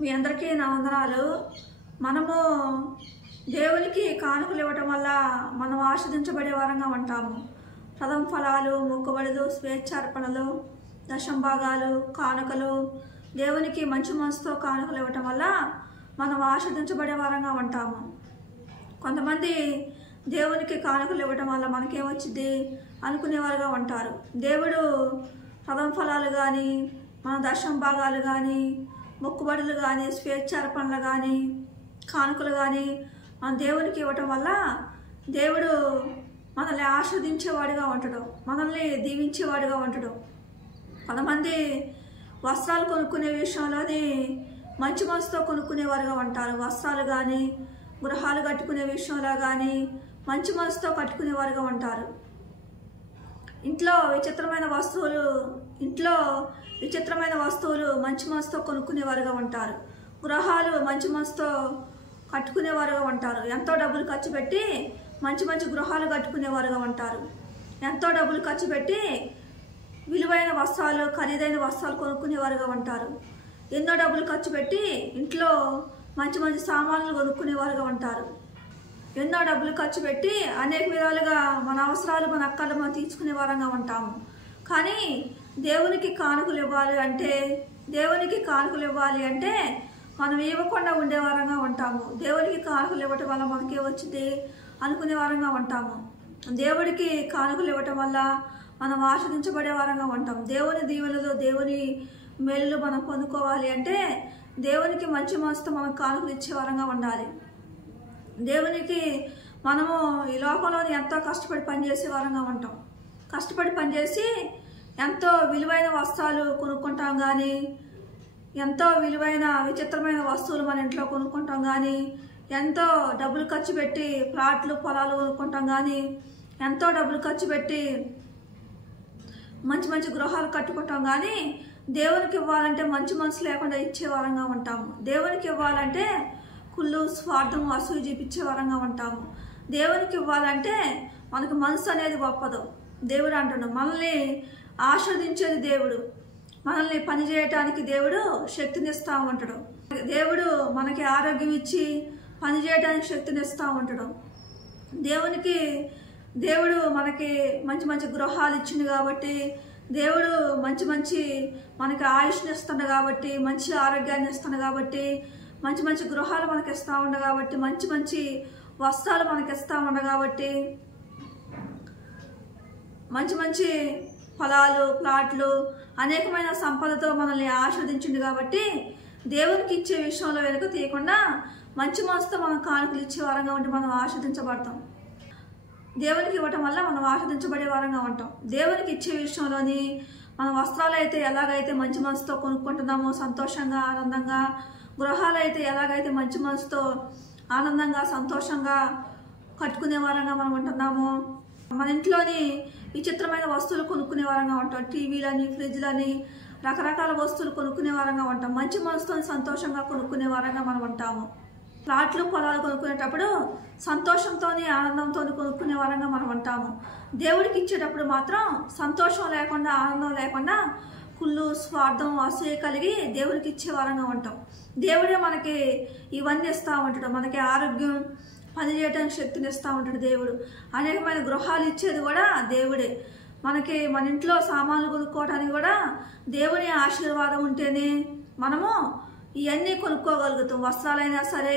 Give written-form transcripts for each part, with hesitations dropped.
మీ అందరికీ నా వందనాలు. మనము దేవునికి కానుకలు ఇవ్వటం వల్ల మనం ఆశీర్వదించబడే వారంగా ఉంటాము. ప్రథమ ఫలాలు, మొక్కుబడులు, స్వేచ్ఛార్పణలు, దశంభాగాలు, కానుకలు, దేవునికి మంచి మనసుతో కానుకలు ఇవ్వటం వల్ల మనం ఆశీర్వదించబడే వారంగా ఉంటాము. కొంతమంది దేవునికి కానుకలు ఇవ్వటం వల్ల మనకేమొచ్చింది అనుకునేవారుగా ఉంటారు. దేవుడు ప్రథమ ఫలాలు కానీ, మన దశంభాగాలు కానీ, మొక్కుబడులు కానీ, స్వేచ్ఛార్పణలు కానీ, కానుకలు కానీ మన దేవునికి ఇవ్వటం వల్ల దేవుడు మనల్ని ఆస్వాదించేవాడిగా ఉంటాడు, మనల్ని దీవించేవాడిగా ఉంటాడు. కొంతమంది వస్త్రాలు కొనుక్కునే విషయంలోని మంచి మనసుతో కొనుక్కునేవారుగా ఉంటారు. వస్త్రాలు కానీ, గృహాలు కట్టుకునే విషయంలో కానీ మంచి మనసుతో కట్టుకునేవారుగా ఉంటారు. ఇంట్లో విచిత్రమైన వస్తువులు మంచి మనసుతో కొనుక్కునేవారుగా ఉంటారు. గృహాలు మంచి మనసుతో కట్టుకునేవారుగా ఉంటారు. ఎంతో డబ్బులు ఖర్చు పెట్టి మంచి మంచి గృహాలు కట్టుకునేవారుగా ఉంటారు. ఎంతో డబ్బులు ఖర్చు పెట్టి విలువైన వస్త్రాలు, ఖరీదైన వస్త్రాలు కొనుక్కునేవారుగా ఉంటారు. ఎన్నో డబ్బులు ఖర్చు పెట్టి ఇంట్లో మంచి మంచి సామాన్లు కొనుక్కునేవారుగా ఉంటారు. ఎన్నో డబ్బులు ఖర్చు పెట్టి అనేక విధాలుగా మన అవసరాలు, మన అక్కర్లు మనం తీర్చుకునే వారంగా ఉంటాము. కానీ దేవునికి కానుకలు ఇవ్వాలి అంటే మనం ఇవ్వకుండా ఉండే వారంగా ఉంటాము. దేవునికి కానుకలు ఇవ్వటం వల్ల మనకే వచ్చింది అనుకునే వారంగా ఉంటాము. దేవుడికి కానుకలు ఇవ్వటం వల్ల మనం ఆస్వాదించబడే వారంగా ఉంటాం. దేవుని దీవెనలు, దేవుని మేలులు మనం పొందుకోవాలి అంటే దేవునికి మంచి మనసుతో మనం కానుకలు ఇచ్చే వారంగా ఉండాలి. దేవునికి మనము ఈ లోకంలోని ఎంతో కష్టపడి పనిచేసే వారంగా ఉంటాం. కష్టపడి పనిచేసి ఎంతో విలువైన వస్త్రాలు కొనుక్కుంటాం కానీ, ఎంతో విలువైన విచిత్రమైన వస్తువులు మన ఇంట్లో కొనుక్కుంటాం కానీ, ఎంతో డబ్బులు ఖర్చు పెట్టి ప్లాట్లు, పొలాలు కొనుక్కుంటాం కానీ, ఎంతో డబ్బులు ఖర్చు పెట్టి మంచి మంచి గృహాలు కట్టుకుంటాం కానీ దేవునికి ఇవ్వాలంటే మంచి మనసు లేకుండా ఇచ్చే వారంగా ఉంటాము. దేవునికి ఇవ్వాలంటే కుళ్ళు, స్వార్థం, అసూయ చూపించే వారంగా ఉంటాము. దేవునికి ఇవ్వాలంటే మనకు మనసు అనేది గొప్పదు. దేవుడు అంటున్నాడు, మనల్ని ఆస్వాదించేది దేవుడు, మనల్ని పనిచేయటానికి దేవుడు శక్తినిస్తూ ఉంటాడు. దేవుడు మనకి ఆరోగ్యం ఇచ్చి పనిచేయడానికి శక్తినిస్తూ ఉంటాడు. దేవుడు మనకి మంచి మంచి గృహాలు ఇచ్చింది కాబట్టి, దేవుడు మంచి మనకి ఆయుష్ని ఇస్తాడు కాబట్టి, మంచి ఆరోగ్యాన్ని ఇస్తాడు కాబట్టి, మంచి గృహాలు మనకి ఇస్తూ ఉండ కాబట్టి, మంచి వస్త్రాలు మనకి ఇస్తూ ఉండ కాబట్టి, మంచి పొలాలు, ప్లాట్లు, అనేకమైన సంపదతో మనల్ని ఆస్వాదించింది కాబట్టి దేవునికి ఇచ్చే విషయంలో వెనుక తీయకుండా మంచి మనసుతో మనం కానుకలు ఇచ్చే వారంగా ఉండి మనం ఆస్వాదించబడతాం. దేవునికి ఇవ్వటం వల్ల మనం ఆస్వాదించబడే వారంగా ఉంటాం. దేవునికి ఇచ్చే విషయంలోని మన వస్త్రాలు అయితే ఎలాగైతే మంచి మనసుతో కొనుక్కుంటున్నామో సంతోషంగా, ఆనందంగా, గృహాలు అయితే ఎలాగైతే మంచి మనసుతో ఆనందంగా, సంతోషంగా కట్టుకునే వారంగా మనం ఉంటున్నామో, మన ఇంట్లోని విచిత్రమైన వస్తువులు కొనుక్కునే వారంగా ఉంటాం. టీవీలని, ఫ్రిడ్జ్లని, రకరకాల వస్తువులు కొనుక్కునే వారంగా ఉంటాం. మంచి మనసుతో సంతోషంగా కొనుక్కునే వారంగా మనం ఉంటాము. ప్లాట్లు, పొలాలు కొనుక్కునేటప్పుడు సంతోషంతో, ఆనందంతో కొనుక్కునే వారంగా మనం ఉంటాము. దేవుడికి ఇచ్చేటప్పుడు మాత్రం సంతోషం లేకుండా, ఆనందం లేకుండా కుళ్ళు, స్వార్థం, అసూయ కలిగి దేవుడికి ఇచ్చే వారంగా ఉంటాం. దేవుడే మనకి ఇవన్నీ ఇస్తూ ఉంటాడు. మనకి ఆరోగ్యం, పనిచేయడానికి శక్తిని ఇస్తూ ఉంటాడు దేవుడు. అనేకమైన గృహాలు ఇచ్చేది కూడా దేవుడే. మనకి మన ఇంట్లో సామాన్లు కొనుక్కోవడానికి కూడా దేవుని ఆశీర్వాదం ఉంటేనే మనము ఇవన్నీ కొనుక్కోగలుగుతాం. వస్త్రాలైనా సరే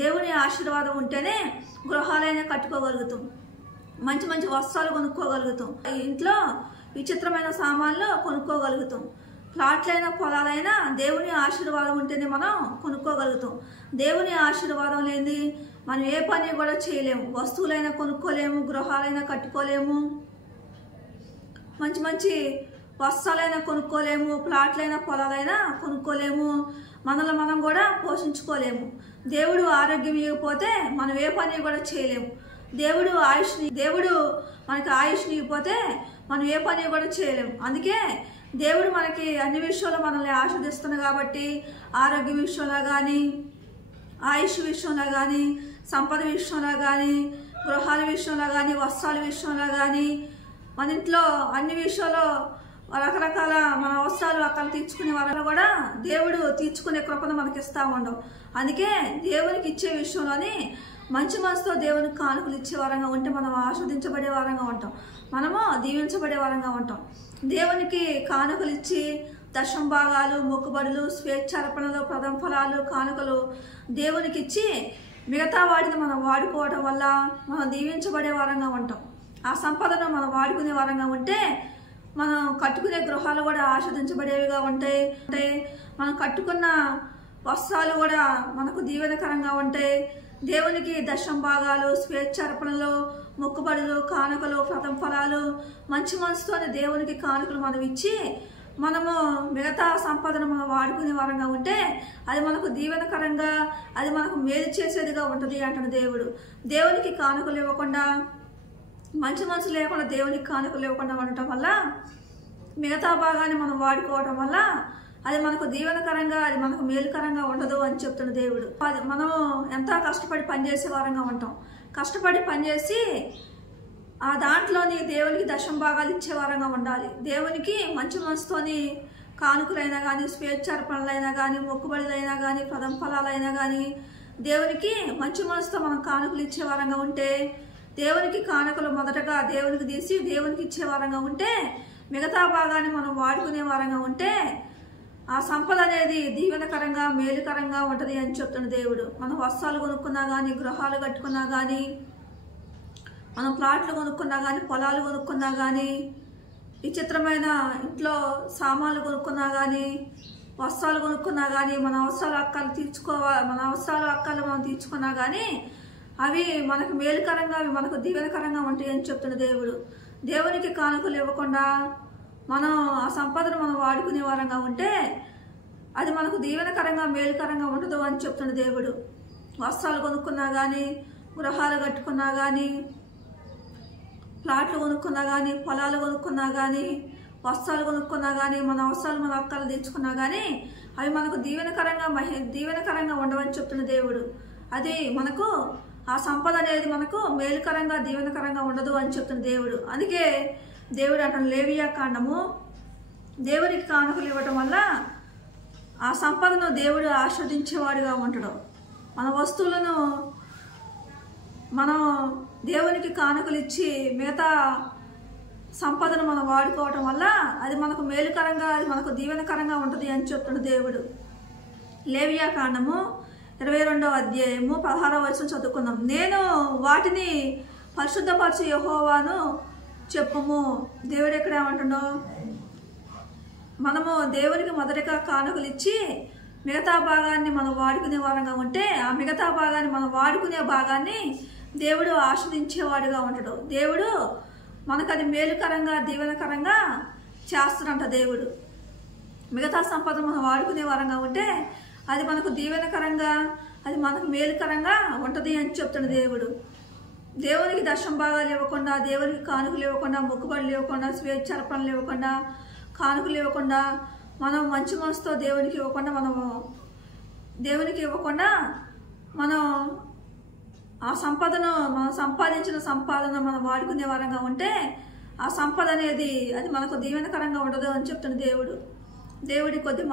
దేవుని ఆశీర్వాదం ఉంటేనే గృహాలైనా కట్టుకోగలుగుతాం, మంచి వస్త్రాలు కొనుక్కోగలుగుతాం, ఇంట్లో విచిత్రమైన సామాన్లు కొనుక్కోగలుగుతాం. ప్లాట్లైనా, పొలాలైనా దేవుని ఆశీర్వాదం ఉంటేనే మనం కొనుక్కోగలుగుతాం. దేవుని ఆశీర్వాదం లేని మనం ఏ పని కూడా చేయలేము. వస్తువులైనా కొనుక్కోలేము, గృహాలైనా కట్టుకోలేము, మంచి వస్త్రాలైనా కొనుక్కోలేము, ప్లాట్లైనా, పొలాలైనా కొనుక్కోలేము, మనల్ని మనం కూడా పోషించుకోలేము. దేవుడు ఆరోగ్యం ఇవ్వకపోతే మనం ఏ పని కూడా చేయలేము. దేవుడు మనకి ఆయుష్ని ఇవ్వకపోతే మనం ఏ పని కూడా చేయలేము. అందుకే దేవుడు మనకి అన్ని విషయాల్లో మనల్ని ఆస్వాదిస్తున్నాడు కాబట్టి, ఆరోగ్య విషయంలో కానీ, ఆయుష్ విషయంలో కానీ, సంపద విషయంలో కానీ, గృహాల విషయంలో కానీ, వస్త్రాల విషయంలో కానీ, మన ఇంట్లో అన్ని విషయాల్లో రకరకాల మన అవసరాలు అక్కడ తీర్చుకునే వారు కూడా దేవుడు తీర్చుకునే కృపను మనకి ఇస్తా ఉండవు. అందుకే దేవునికి ఇచ్చే విషయంలోని మంచి మనసుతో దేవునికి కానుకలు ఇచ్చే వారంగా ఉంటే మనం ఆస్వాదించబడే వారంగా ఉంటాం, మనము దీవించబడే వారంగా ఉంటాం. దేవునికి కానుకలు ఇచ్చి దశమ భాగాలు, మొక్కుబడులు, స్వేచ్ఛార్పణలు, ప్రథమ ఫలాలు, కానుకలు దేవునికి ఇచ్చి మిగతా వాటిని మనం వాడుకోవడం వల్ల మనం దీవించబడే వారంగా ఉంటాం. ఆ సంపదను మనం వాడుకునే వారంగా ఉంటే మనం కట్టుకునే గృహాలు కూడా ఆస్వాదించబడేవిగా ఉంటాయి. మనం కట్టుకున్న వస్త్రాలు కూడా మనకు దీవెనకరంగా ఉంటాయి. దేవునికి దశమ భాగాలు, స్వేచ్ఛార్పణలు, మొక్కుబడులు, కానుకలు, ప్రథమ ఫలాలు మంచి మనసుతోనే దేవునికి కానుకలు మనం ఇచ్చి మనము మిగతా సంపదను మనం వాడుకునే వారంగా ఉంటే అది మనకు దీవెనకరంగా, అది మనకు మేలు చేసేదిగా ఉంటుంది అంటున్న దేవుడు. దేవునికి కానుకలు ఇవ్వకుండా, మంచి మనసు లేకుండా దేవునికి కానుకలు ఇవ్వకుండా ఉండటం వల్ల మిగతా భాగాన్ని మనం వాడుకోవటం వల్ల అది మనకు దీవెనకరంగా, అది మనకు మేలుకరంగా ఉండదు అని చెప్తున్న దేవుడు. అది మనం ఎంతో కష్టపడి పనిచేసే వారంగా ఉంటాం. కష్టపడి పనిచేసి ఆ దాంట్లోని దేవునికి దశమ భాగాలు ఇచ్చే వారంగా ఉండాలి. దేవునికి మంచి మనసుతోని కానుకలైనా కానీ, స్వేచ్ఛార్పణలైనా కానీ, మొక్కుబడులైనా కానీ, ప్రథమ ఫలాలైనా కానీ దేవునికి మంచి మనసుతో మనం కానుకలు ఇచ్చే వారంగా ఉంటే, దేవునికి కానుకలు మొదటగా దేవునికి తీసి దేవునికి ఇచ్చే వారంగా ఉంటే మిగతా భాగాన్ని మనం వాడుకునే వారంగా ఉంటే ఆ సంపద అనేది దీవెనకరంగా, మేలుకరంగా ఉంటుంది అని చెప్తున్న దేవుడు. మనం వస్త్రాలు కొనుక్కున్నా కానీ, గృహాలు కట్టుకున్నా కానీ, మనం ప్లాట్లు కొనుక్కున్నా కానీ, పొలాలు కొనుక్కున్నా కానీ, విచిత్రమైన ఇంట్లో సామాన్లు కొనుక్కున్నా కానీ, వస్త్రాలు కొనుక్కున్నా కానీ, మన అవసరాలు అక్కలు మనం తీర్చుకున్నా కానీ అవి మనకు మేలుకరంగా, అవి మనకు దీవెనకరంగా ఉంటాయి అని చెప్తున్న దేవుడు. దేవునికి కానుకలు ఇవ్వకుండా మనం ఆ సంపదను మనం వాడుకునే వారంగా ఉంటే అది మనకు దీవెనకరంగా, మేలుకరంగా ఉండదు అని చెప్తున్న దేవుడు. వస్త్రాలు కొనుక్కున్నా కానీ, గృహాలు కట్టుకున్నా కానీ, ప్లాట్లు కొనుక్కున్నా కానీ, పొలాలు కొనుక్కున్నా కానీ, వస్త్రాలు కొనుక్కున్నా కానీ, మన అవసరాలు మన అక్కలు తెచ్చుకున్నా కానీ అవి మనకు దీవెనకరంగా ఉండవని చెప్తున్న దేవుడు. అది మనకు ఆ సంపద అనేది మనకు మేలుకరంగా, దీవెనకరంగా ఉండదు అని చెప్తున్న దేవుడు. అందుకే దేవుడు అంటాడు లేవియా కాండము, దేవునికి కానుకలు ఇవ్వటం వల్ల ఆ సంపదను దేవుడు ఆస్వాదించేవాడుగా ఉంటాడు. మన వస్తువులను మనం దేవునికి కానుకలు ఇచ్చి మిగతా సంపదను మనం వాడుకోవటం వల్ల అది మనకు మేలుకరంగా, అది మనకు దీవెనకరంగా ఉంటుంది అని చెప్తున్న దేవుడు. లేవియా కాండము 22వ అధ్యాయము 16వ వచనం చదువుకుందాం. నేను వాటిని పరిశుద్ధపరచు యెహోవాను చెప్పుము. దేవుడు ఎక్కడ ఏమంటున్నాడు? మనము దేవునికి మొదటగా కానుకలు ఇచ్చి మిగతా భాగాన్ని మనం వాడుకునే వారంగా ఉంటే ఆ మిగతా భాగాన్ని మనం వాడుకునే భాగాన్ని దేవుడు ఆస్వాదించేవాడుగా ఉంటాడు. దేవుడు మనకు అది మేలుకరంగా, దీవెనకరంగా చేస్తాడంట దేవుడు. మిగతా సంపద మనం వాడుకునే వారంగా ఉంటే అది మనకు దీవెనకరంగా, అది మనకు మేలుకరంగా ఉంటుంది అని చెప్తున్న దేవుడు. దేవునికి దశమ భాగాలు ఇవ్వకుండా, దేవునికి కానుకలు ఇవ్వకుండా, మొక్కుబడులు ఇవ్వకుండా, స్వేచ్ఛార్పణలు ఇవ్వకుండా, కానుకలు ఇవ్వకుండా, మనం మంచి మనసుతో దేవునికి ఇవ్వకుండా, దేవునికి ఇవ్వకుండా మనం ఆ సంపదను, మనం సంపాదించిన సంపాదన మనం వాడుకునే వారంగా ఉంటే ఆ సంపద అనేది అది మనకు దీవెనకరంగా ఉండదు అని చెప్తున్న దేవుడు. దేవుడి కొద్ది